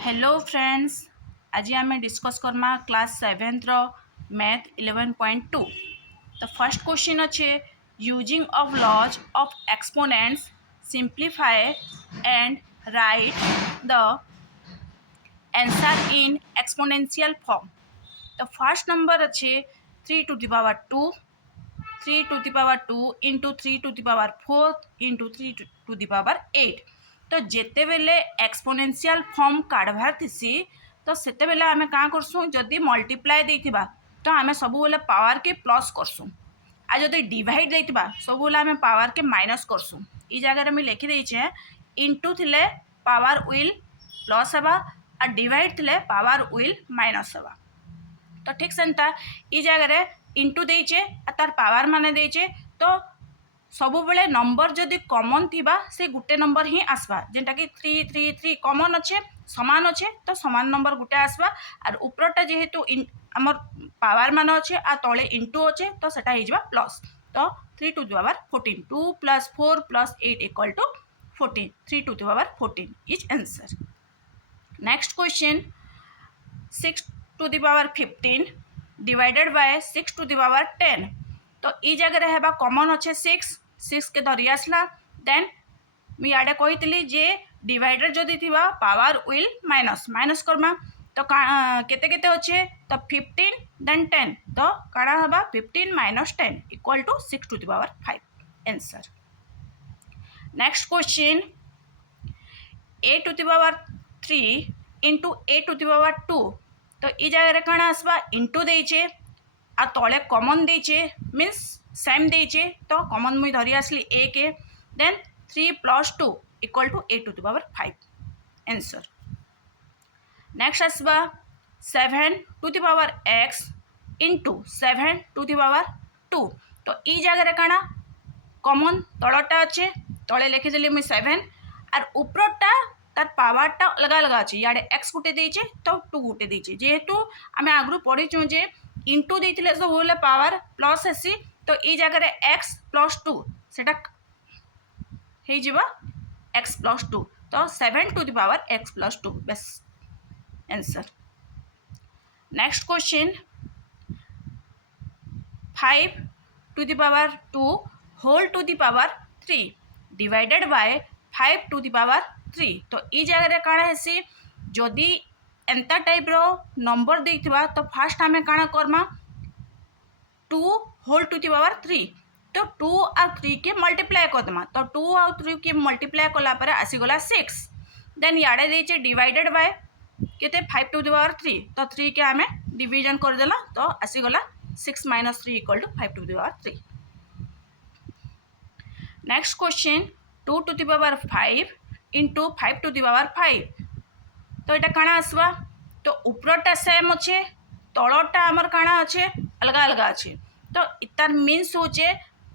Hello friends, आज आम discuss करमा क्लास 7 रो मैथ 11.2। तो फर्स्ट क्वेश्चन अच्छे using of laws of exponents simplify and write the answer in exponential form. तो फर्स्ट नंबर अच्छे 3 to the power 2, 3 to the power 2 into 3 to the power 4 into 3 to the power 8। तो जेते बेले exponential form काढ़बार थी तो सेते बेले आमे का करसु जदि मल्टीप्लाई देथिबा तो आमे सब बेले पावर के प्लस करसु आ जदि डिवाइड देथिबा सब बेले आमे पावर के माइनस करसु। ई जगह में लिखि देछे इनटू थिले पावर विल प्लस हेबा आ डिवाइड थिले पावर विल माइनस हेबा। तो ठीक सेंता ई जगह इंटू देचे तार पावर माने देचे तो सबु बेले नंबर जदि कॉमन थिबा से गुटे नंबर ही आसबा जेंटा कि 3 3 3 कॉमन अच्छे समान अच्छे तो समान नंबर गुटे आसबा और ऊपरटा जेहेतु आमर पावर मान अच्छे आ तले इंटू अच्छे तो सेटा हो जाबा प्लस। तो 3 to the power 14 2 plus 4 plus 8 equal to 14 3 to the power 14 is answer। Next question 6 to the power 15 divided by 6 to the power 10। तो ई जगह है कॉमन अच्छे 6 के धरी आसला देन मुझे कही जे डिवाइडर जदि थी power will minus minus Karma तो केते केते अच्छे तो 15 देन 10 तो काଣା हबा 15 minus 10 equal to 6 to the power 5 answer. Next question a to the power 3 into a to the power 2। तो ई जगह काଣା आसबा इंटू देचे आ तले कॉमन देचे मीन्स सेम देचे तो कॉमन मुई धरी आसली ए के then 3 plus 2 equal to a to the power 5 answer. Next आसबा 7 to the power x into 7 to the power 2। तो ई जगह काଣା कॉमन तलटा अच्छे तले लिखिदेली मुई 7 और ऊपरटा तार पावरटा अलग अलग अच्छे इे एक्स गुटे देचे तो 2 गुटे देचे जेहेतु आम आगु पढ़ीचु जे इंटू देते सब बोले पावर प्लस आसी तो ये जगह एक्स प्लस 2 सेटा हो एक्स प्लस 2 तो 7 to the power x plus 2 बस answer. Next question 5 to the power 2 whole to the power 3 divided by 5 to the power 3। तो ई जगह काଣା हेसी जदि एंता टाइप रो नंबर देथिबा तो फास्ट आमे काଣା Karma 2 whole to the power 3 तो 2 और 3 के मल्टीप्लाई करदमा तो 2 और 3 के मल्टीप्लाई कला पर आसीगला 6 देन इे देचे डिवाइडेड बाय केते 5 to the power 3 तो 3 के आमे डिवीजन करदेला तो आसीगला 6 minus 3 equal to 5 to the power 3। Next question 2 to the power 5 into 5 to the power 5। तो ये काଣା आसवा तो ऊपरटा सेम अच्छे तलटा आमर काଣା अच्छे अलग अलग अच्छे तो तार मीन्स होचे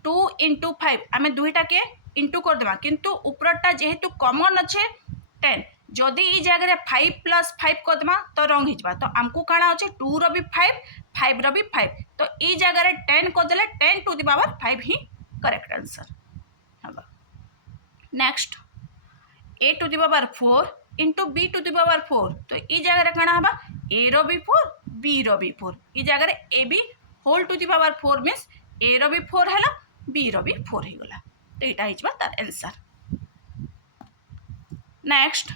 2 into 5 आम दुईटा के इंटू करदेमा किंतु ऊपरटा जेहेतु कॉमन अच्छे 10 जदि ई जगह 5 plus 5 करदेमा तो रंग हो तो आमको काଣା अच्छे 2 रो भी 5 5 रो भी 5 तो ई जगह 10 करदेले 10 to the power 5 ही करेक्ट आंसर हम। Next a to the power 4 into b to the power 4। तो ई जगह काଣା हबा a रो भी 4 b रो भी 4 ई जगह a b whole to the power 4 means a रो भी 4 है b रो भी 4 हो गला तो यहाँ हो तार आंसर। नेक्स्ट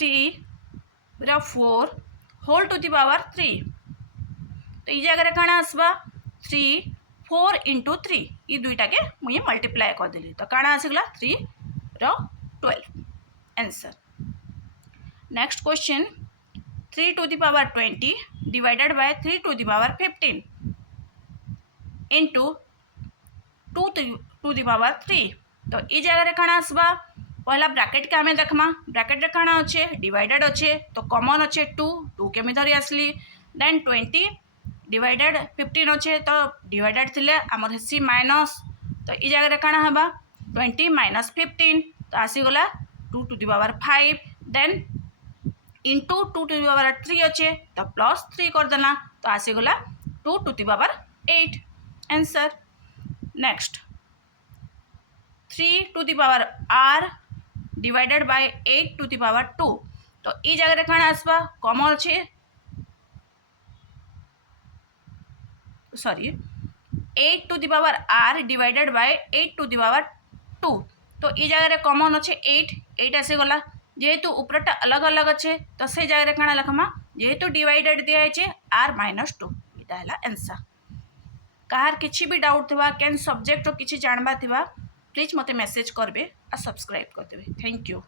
3 रो 4 होल टू the power 3। तो ये जगह काଣା आसबा 3 4 into 3 ये दुईटा के मुझे मल्टीप्लाई करदेली तो काଣା आसीगला 3 रो 12 answer. Next question 3 to the power 20 divided by 3 to the power 15 into 2 to the power 3। तो ये जगह काଣା आसबा पहला ब्रैकेट के आमे देखमा ब्रैकेट रे काଣା अच्छे डिवाइडेड अच्छे तो कॉमन अच्छे 2 के मी धरी आसली देन 20 डिवाइडेड 15 अच्छे तो डिवाइडेड थिले आमर हेसी माइनस तो ये जगह काଣା हबा 20 minus 15 तो आसीगला 2 to the power 5 then into 2 to the power 3 अच्छे तो प्लस 3 करदेना तो आसीगला 2 to the power 8 answer. Next 3 to the power r divided by 8 to the power 2। तो ई जगह कण आसवा कॉमन अच्छे sorry 8 to the power r divided by 8 to the power 2 तो ई जगह कॉमन अच्छे 8 आसीगला जेहेतु उपरटा अलग अलग अच्छे तो से जगह कण लिखमा जेहेतु डिवाइडेड दिखाई r माइनस 2 इटा है आंसर। कहार किसी भी डाउट थिबा कैन सब्जेक्ट किसी जानबा थिबा प्लीज मते मेसेज करबे आ सब्सक्राइब कर देबे। Thank you.